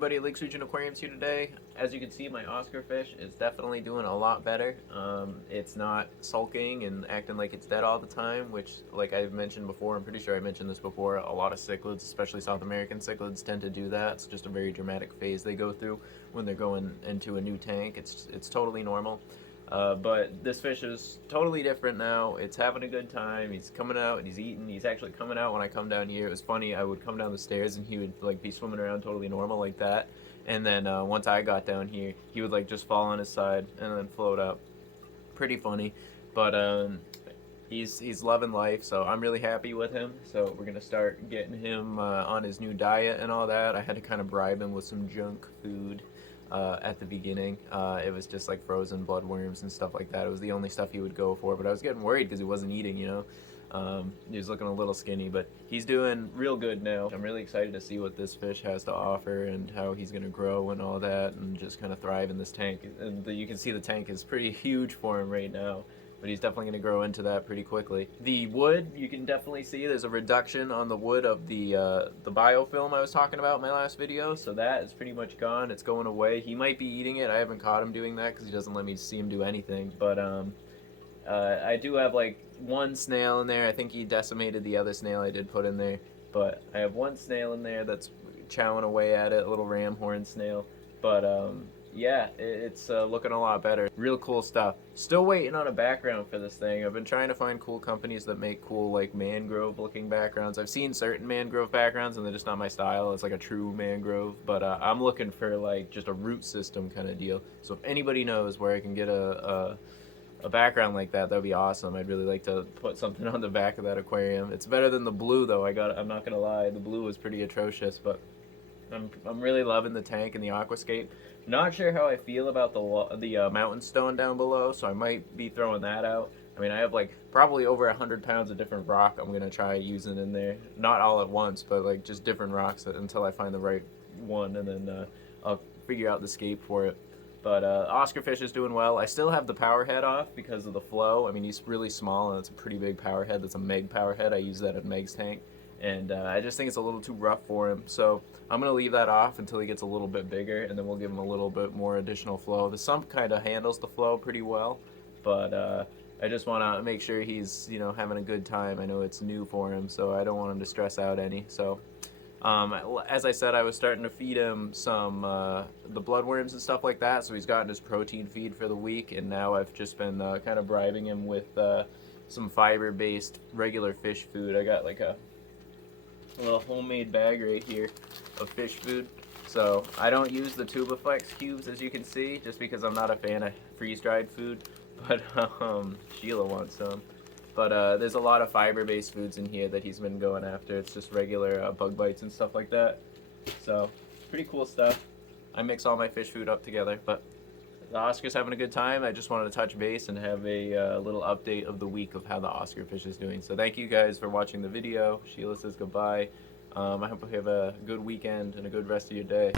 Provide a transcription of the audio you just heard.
everybody at Lakes Region Aquariums here today. As you can see, my Oscar fish is definitely doing a lot better. It's not sulking and acting like it's dead all the time, which, like I've mentioned before, I'm pretty sure I mentioned this before, a lot of cichlids, especially South American cichlids, tend to do that. It's just a very dramatic phase they go through when they're going into a new tank. It's totally normal. But this fish is totally different now. It's having a good time. He's coming out and he's eating. He's actually coming out when I come down here. It was funny. I would come down the stairs and he would like be swimming around totally normal like that. And then once I got down here, he would like just fall on his side and then float up. Pretty funny. But he's loving life, so I'm really happy with him. So we're gonna start getting him on his new diet and all that. I had to kind of bribe him with some junk food. At the beginning. It was just like frozen bloodworms and stuff like that. It was the only stuff he would go for, but I was getting worried because he wasn't eating, you know. He was looking a little skinny, but he's doing real good now. I'm really excited to see what this fish has to offer and how he's going to grow and all that and just kind of thrive in this tank. And you can see the tank is pretty huge for him right now, but he's definitely going to grow into that pretty quickly. The wood, you can definitely see there's a reduction on the wood of the biofilm I was talking about in my last video, so that is pretty much gone. It's going away. He might be eating it. I haven't caught him doing that because he doesn't let me see him do anything, but I do have like one snail in there. I think he decimated the other snail I did put in there, but I have one snail in there that's chowing away at it, a little ram horn snail, but yeah, it's looking a lot better. Real cool stuff. Still waiting on a background for this thing. I've been trying to find cool companies that make cool like mangrove looking backgrounds. I've seen certain mangrove backgrounds and they're just not my style. It's like a true mangrove, but I'm looking for like just a root system kind of deal. So if anybody knows where I can get a background like that, that'd be awesome. I'd really like to put something on the back of that aquarium. It's better than the blue though. I'm not gonna lie, the blue was pretty atrocious, but I'm really loving the tank and the aquascape. Not sure how I feel about the mountain stone down below, so I might be throwing that out. I mean, I have like probably over 100 pounds of different rock I'm gonna try using in there. Not all at once, but like just different rocks until I find the right one, and then I'll figure out the scape for it. But Oscar fish is doing well. I still have the power head off because of the flow. I mean, he's really small and it's a pretty big power head. That's a Meg power head. I use that at Meg's tank. And I just think it's a little too rough for him, so I'm gonna leave that off until he gets a little bit bigger, and then we'll give him a little bit more additional flow. The sump kind of handles the flow pretty well, but I just want to make sure he's, you know, having a good time. I know it's new for him, so I don't want him to stress out any. So as I said, I was starting to feed him some the bloodworms and stuff like that, so he's gotten his protein feed for the week, and now I've just been kind of bribing him with some fiber-based regular fish food. I got like a little homemade bag right here of fish food. So I don't use the Tubaflex cubes, as you can see, just because I'm not a fan of freeze-dried food, but Sheila wants some. But there's a lot of fiber-based foods in here that he's been going after. It's just regular bug bites and stuff like that. So pretty cool stuff. I mix all my fish food up together, but the Oscar's having a good time. I just wanted to touch base and have a little update of the week of how the Oscar fish is doing. So thank you guys for watching the video. Sheila says goodbye. I hope you have a good weekend and a good rest of your day.